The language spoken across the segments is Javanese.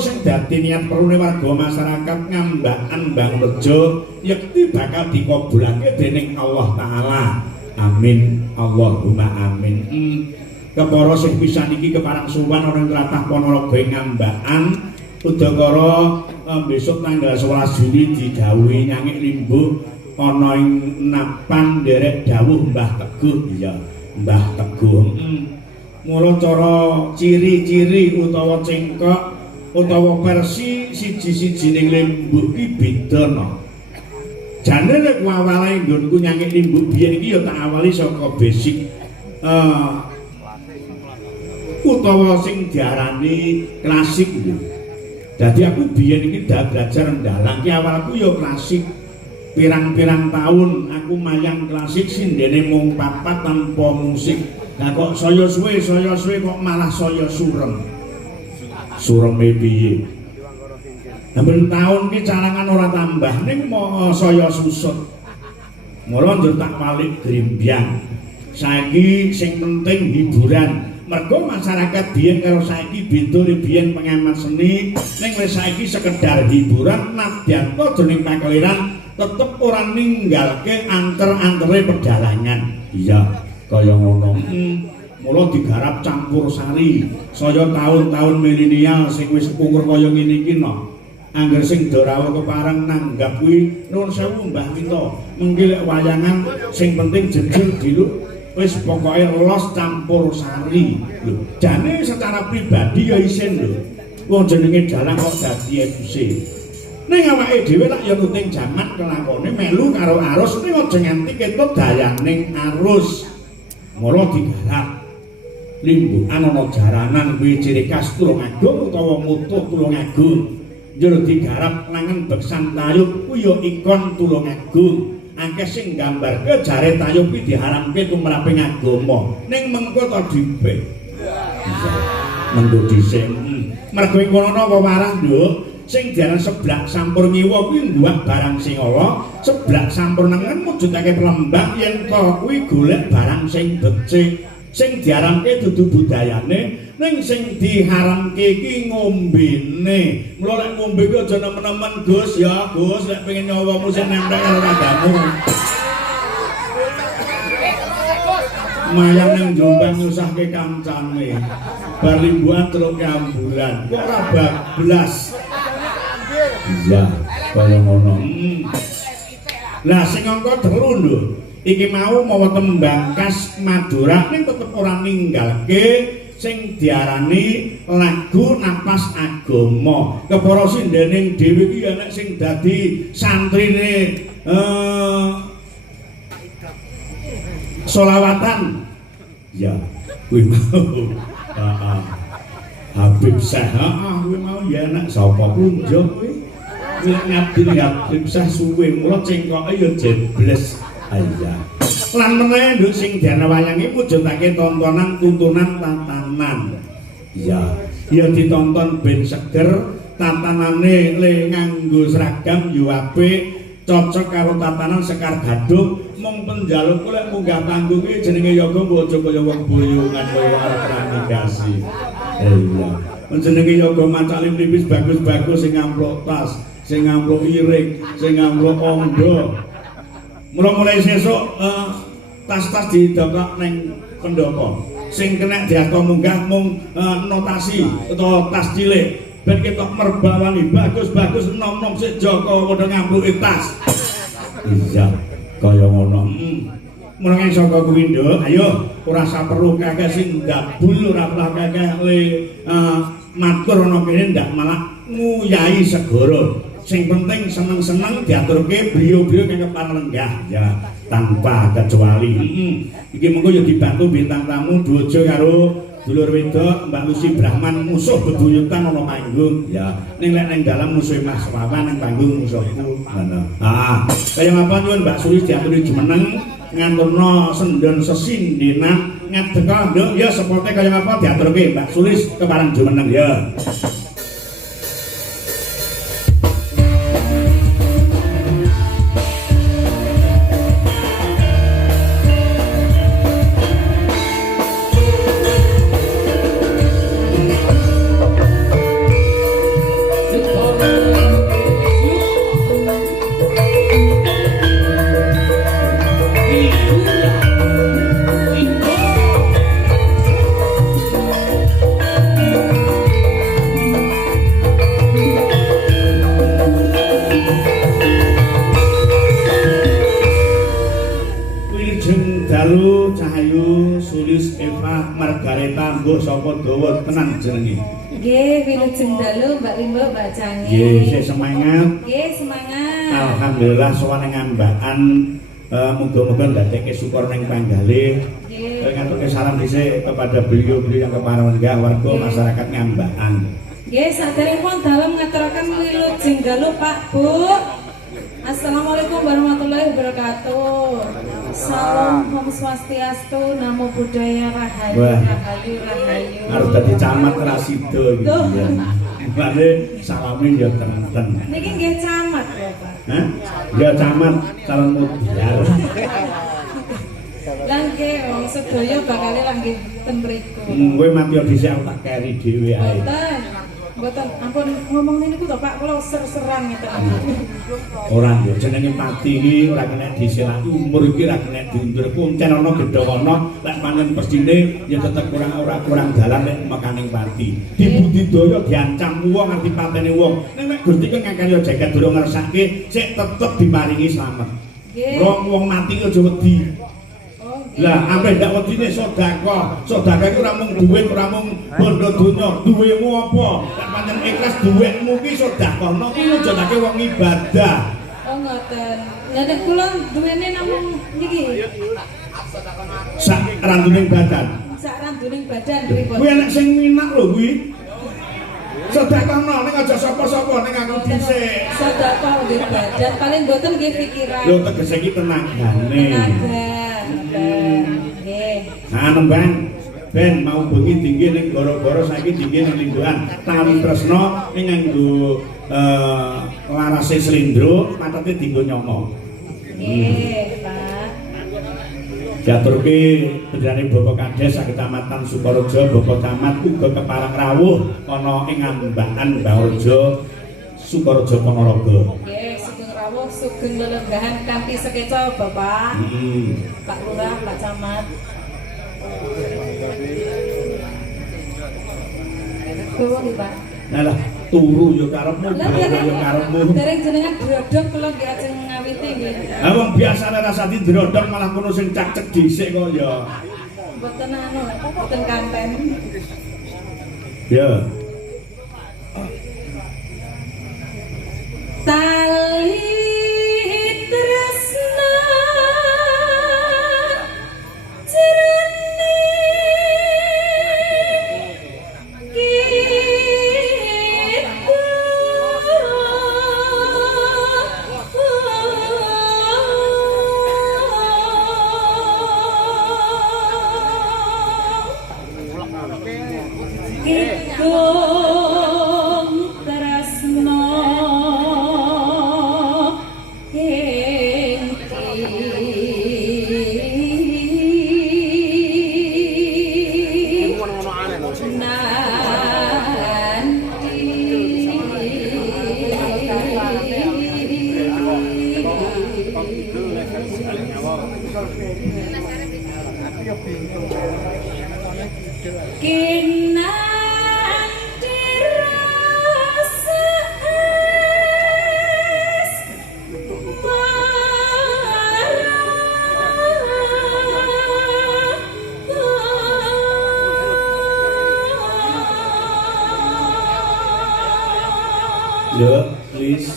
sing dadi niat perune warga masyarakat ngambakan Bang Rejo yekti bakal dikabulake dening Allah taala. Amin. Allahumma amin. Kepara sing pisan iki keparang suwan ana ing tlatah Ponorogo ngambakan udakara besok tanggal 11 Juni didhawuhi nyangik limbuk ana ing napan nderek dawuh Mbah Teguh. Iya, Mbah Teguh. Mula cara ciri-ciri utawa cengkok utawa versi siji-sijining limbuk iki beda no. Jane nek awale nggonku nyangik limbuk biyen iki ya tak awali saka basic utawa sing diarani klasik lho. Dadi aku biyen iki dah belajar ndalang ki awalku ya klasik. Pirang-pirang tahun aku mayang klasik sindene mung papat tanpa musik. Lah kok saya suwe kok malah saya surem. Sureme piye? Saben taun ki carangan ora tambah ning mau saya susut. Mula njur tak balik grimbyang. Saiki sing penting hiburan. Mergo masyarakat biyen karo saiki beda biyen pengamat seni ning wis saiki sekedar hiburan nadyan to dening pakeliran tetep ora ninggalke anter-antere perjalanan. Iya, kaya ngono. Mula digarap campur sari. Saya tahun-tahun milenial sing wis umur kaya ngene iki no. Angger sing do rawuh kepareng nanggap kuwi nuwun sewu Mbah Minto. Mengki lek wayangan sing penting jejul dilu wis pokoke los campur sari. Lho, jane secara pribadi ya isin lho. Wong jenenge dalang kok dadi eduse. Ning awake dhewe lak ya nuting jaman kelakone melu karo arus ning aja nganti ketut dayaning arus. Mula digarap limbukan ana jaranan kuwi ciri khas Tulungagung utawa mutuh Tulungagung. Njur digarap langen beksan tayub kuwi ya ikon Tulungagung. Akeh sing nggambarke jare tayub iki diharamke tumraping agama. Ning mengko to dipek. Mengko dhisik. Mergo ing kono apa warah, Nduk? Sing diaran seblak sampur ngiwa kuwi nduwak barang sing ala, seblak sampur nengen mujudake pelembak yen to kuwi golek barang sing becik. Sing diaramke dudu budayane, ning sing diharamke iki ngombene. Mula lek ngombe ki aja nemen-nemen, Gus ya, Gus, lek pengen nyawamu sing nempel karo ragamu. Mayang ning Jombang nyusahke kancane. Bar limbuan teluk ambulan. Kok ora bablas. Iya, kaya ngono. Lah sing angka 3 lho. Iki mau mawa tembang khas Madura ning tetep ora ninggalke sing diarani lagu napas agama. Kepara sindening dhewe iki ana sing dadi santrine solawatan. Ya, kuwi mau. Habib Syah, kuwi mau ya anak sapa kunjuk kuwi. Kuwi ngabdi Habib Syah suwe, mula cengkoke ya jebles. Iya. Lan meneh nduk sing diana wayangi mujudake tontonan tuntunan tatanan. Iya, ya ditonton ben seger, tatanane le nganggo seragam yo apik, cocok karo tatanan Sekar Gadung. Mung penjaluk lek munggah panggung iki jenenge yoga bojo kaya wong boyongan kaya arep ranigasi. Iya. Jenenge yoga macalim tipis bagus-bagus sing ngamplok tas, sing ngamplok irik, sing ngamplok ondo. Mula-mulai sesuk tas-tas didokok ning pendopo. Sing kena diato munggah mung notasi utawa tas cilik. Ben ketok merbawangi bagus-bagus nom-nom sik Joko padha ngampluki tas. Iya, kaya ngono. Mula ing saka kuwi nduk, ayo ora saperlu kakek sing ndabul ora perlu kakek matur ana kene ndak malah nguyahi segara. Sing penting seneng-seneng diaturke beliau-beliau kang keparenggah ya tanpa kecuali. Iki mengko ya dibantu bintang tamu Dwojo karo dulur wedok Mbak Lucy Brahman musuh bebuyutan ana panggung ya. Ning lek ning dalam musuh Mas Wawan ning panggung musuhku. Ngono. Kaya ngapa nyuwun Mbak Sulis diaturi jumeneng nganturno sendon sesindenan ngadeka nduk ya sepote kaya ngapa diaturke Mbak Sulis kepareng jumeneng ya. monggo sapa dawa tenan jenenge. Nggih, wilujeng dalu Mbak Limbo Mbak Cange. Nggih, sik semangat. Nggih, semangat. Alhamdulillah sowan ing ambakan muga-muga ndadekke syukur ning panggale. Nggih. Ngaturaken salam dhisik kepada beliau-beliau yang keparengan warga masyarakat Ngambakan. Nggih, saderengipun dalem ngaturaken wilujeng dalu Pak Bu. Assalamualaikum warahmatullahi wabarakatuh. Salam Om Swastiastu, Namo Buddhaya, Rahayu, Rahayu, Rahayu. Harus dadi camat ra sida iki. Mane salame ya tenten. Niki nggih camat ya, Pak. Hah? Ya camat calon mutiara. Lah nggih wong sedaya bakal lah nggih ten mriku. Kowe mati dhisik aku tak keri dhewe ae. Mboten. Mboten ampun ngomong niku to Pak, kula ser-seran ngeten. Ora yo jenenge pati iki ora kena disilaki, umur iki ora kena diundur. Kuncen ana gedhong ana, lek panen pesine ya tetep kurang dalan nek mekaning pati. Dibudidaya diancam wong nganti patene wong. Nek Gusti ki ngakali jagat durung ngersake, sik tetep diparingi slamet. Nggih. Wong mati aja wedi. Lah ampe ndak wedine sedekah. Sedekah iku ora mung dhuwit, ora mung bondo donya. Duwemu apa? Nek pancen ikhlas dhuwitmu ki sedekahno ki mujudake wong ibadah. Oh ngoten. Ya nek kula duwene namung niki. Sak randuning badan. Sak randuning badan pripun? Kuwi enek sing minak lho kuwi. Sedekahno ning aja sapa-sapa ning aku dhisik. Sedekah nggih badan paling mboten nggih pikiran. Lho tegese iki tenagane. Tenaga. Nggih. Nah, nembang ben mau bengi tinggi ning goro-goro saiki tinggi ning lingkungan Tami Tresno ning nganggo larase slendro patete dienggo nyomo. Nggih, Pak. Diaturke benderane Bapak Kades sak Kecamatan Sukorejo, Bapak Camat uga keparang rawuh ana ing Ambakan Baorjo Sukorejo Ponorogo. Nggih, sugeng rawuh, sugeng lelenggahan kanthi sekeca Bapak. Pak Lurah, Pak Camat. Bawa nih Pak. Nah lah turu yo karepmu, yo karepmu. Dereng jenengan drodok kula nggih ajeng ngawiti nggih. Lah wong biasane rasane drodok malah kono sing cacek dhisik kok ya. Mboten anu, mboten kanten. Ya. Tali tresna jerone Ya, please.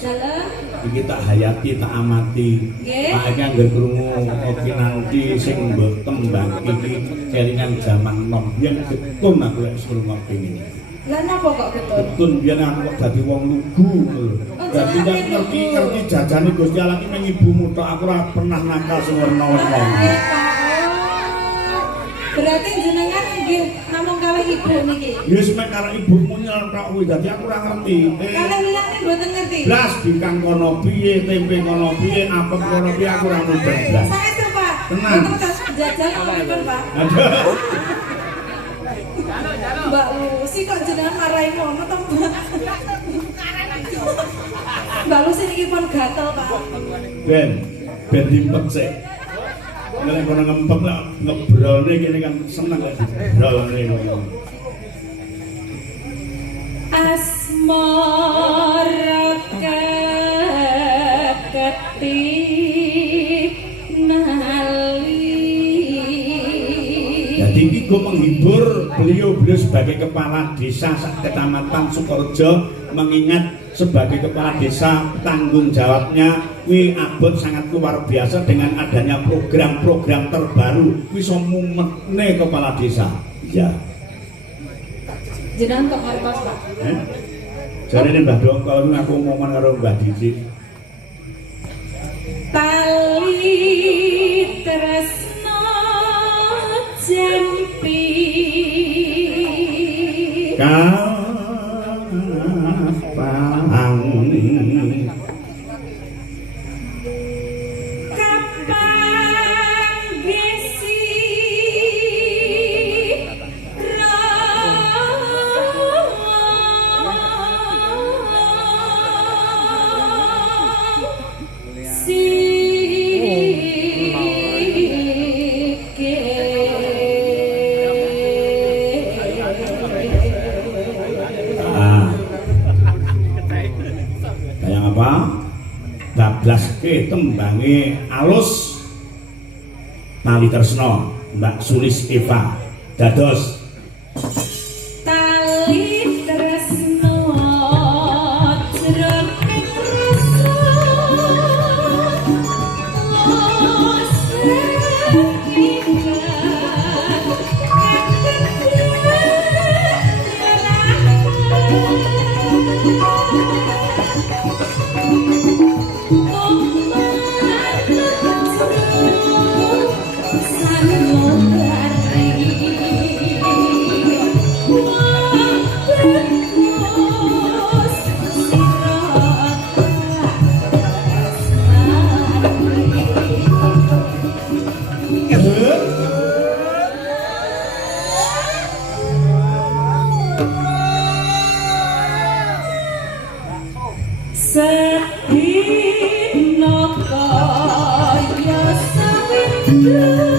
Iki tak hayati, tak amati. Pak iki anggere krungu oke nanti sing mbok tembang iki kelingan jaman nom. Yen getun aku lek krungu ngene. Lah napa kok getun? Getun biyen aku kok dadi wong lugu lho. Dadi ngerti jajane Gusti Allah iki ning ibumu tok aku ora pernah nakal sing werna-werna. Berarti jenengan nggih namung kalih ibu niki. Ya semek karo ibumu nyelontok kuwi dadi aku ora ngerti. Kalih liyane mboten ngerti. Blas bingkang kono piye, tempe kono piye, apem kono piye aku ora mudeng blas. Saestu Pak. Tenang. Terus jajal pripun Pak? Aduh. Mbak Lucy kok jenengan marahi ngono to Mbak? Mbak Lucy niki pun gatel Pak. Ben dimpet sik. Nek kono ngempet lah ngebrone kene kan seneng lek dibrone ngono. Asmara ketip nali. Dadi iki Kanggo menghibur beliau sebagai kepala desa Kecamatan Sukorejo, mengingat sebagai kepala desa tanggung jawabnya wi abot sangat luar biasa dengan adanya program-program terbaru iso mumetne kepala desa. Ya. Jenengan kok ngertos, Pak? Jarene Mbah Dongko aku ngomong karo Mbah Didi. Tali tresno jampi kapang kapang gesi Bablaske tembange alus Tali Tresno Mbak Sulis Eva dados tali tresno jroning rasa sedina kaya sawindra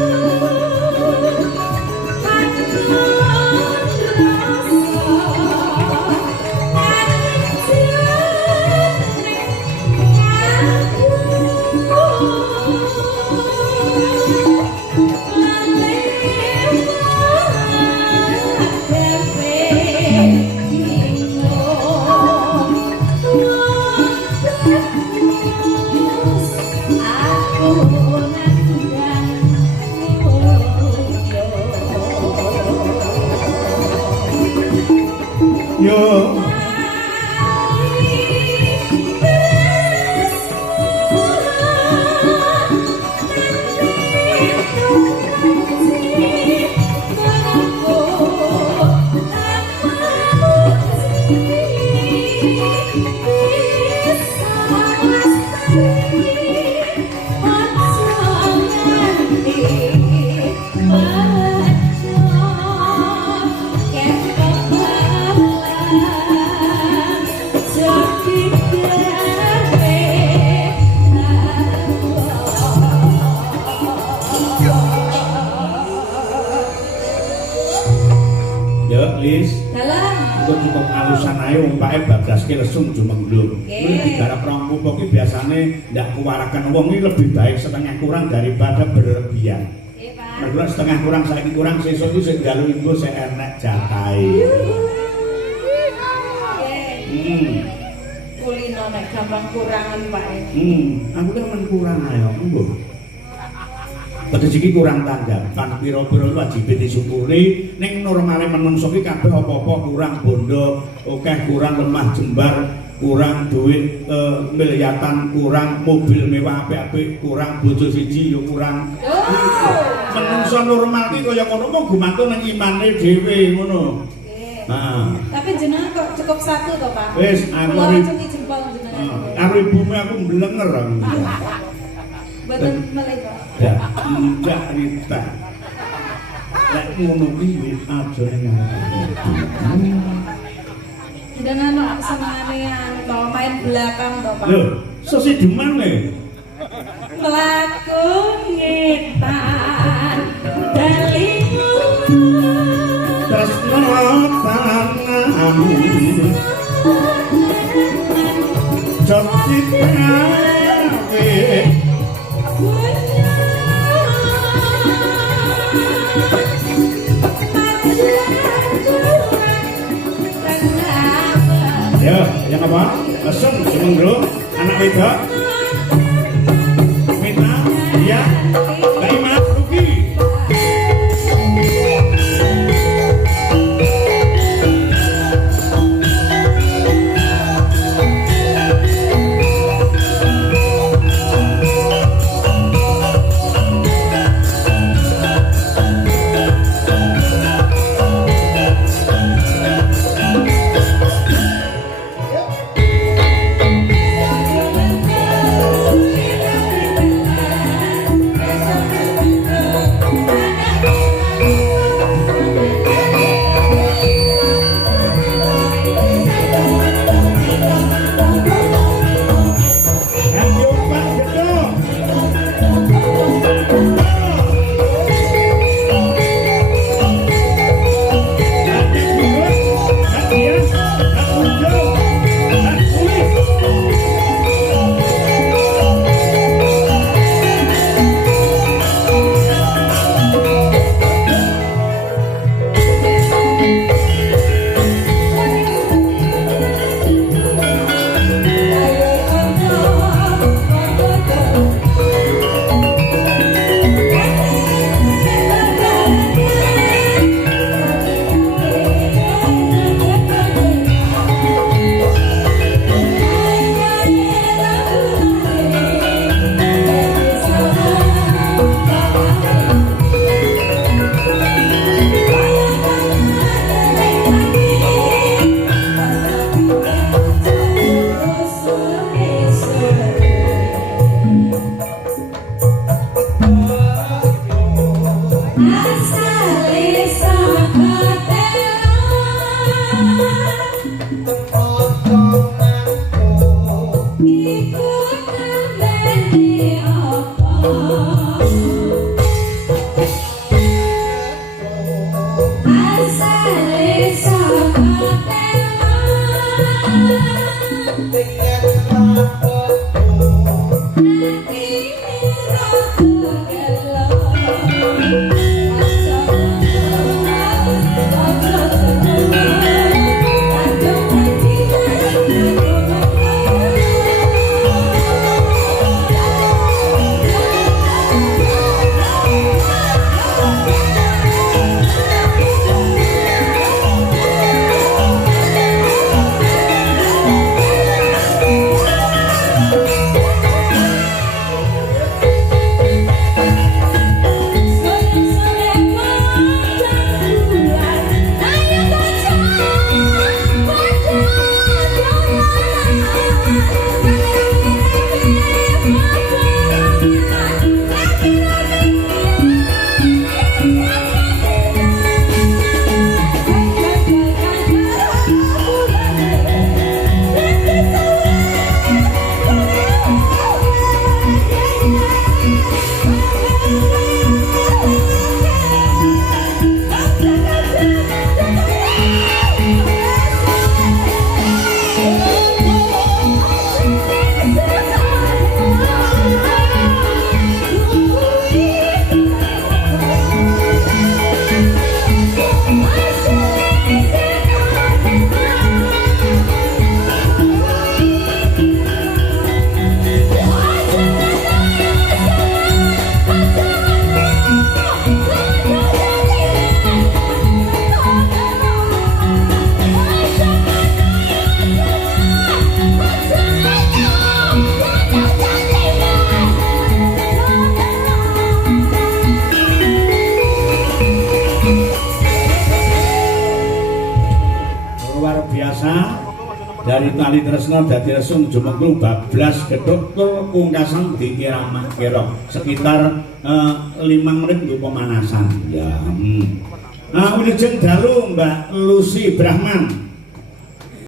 yo Lis dalam itu cukup alusan ae umpake Bablaske lesung jumenglung. Kuwi digarap rong pupo ki biasane ndak kuwaraken wong iki lebih baik setengah kurang daripada berlebihan. nggih Pak Mergo setengah kurang saiki kurang sesuk iki sing dalu iku sing enek jatahe. kulino nek gampang kurangan Pak Aku kan men kurang ae mbuh. Padahal iki kurang tanggapan pira-pira wajib disyukuri ning normale menungso iki kabeh apa-apa kurang bondo, akeh kurang lemah jembar, kurang duit miliatan, kurang mobil mewah apik-apik, kurang bojo siji yo kurang. Menungso normal iki kaya ngono kok gumantung nang imane dhewe ngono. Heeh. tapi jenengan kok cukup satu toh Pak Wis aku cuci jempol jenengan karo ibumu aku mblenger aku. betul melih Pak Ya, tidak Rita. Lek ngono kuwi aja ngene. jenengan kok senengane anu main belakang toh Pak Lho, sesi demane. mlaku ngetan dalimu Tresno tanam. Jati kawe. Ya apa? Lesung Sumenggrung anak wedok. Mita, ya. Mbak Imas, Ruki. dari tali tresno dadi resung jumengklu bablas gedhok tur pungkasan dikira kira sekitar 5 menit untuk pemanasan ya. Nah, wilujeng dalu Mbak Lucy Brahman.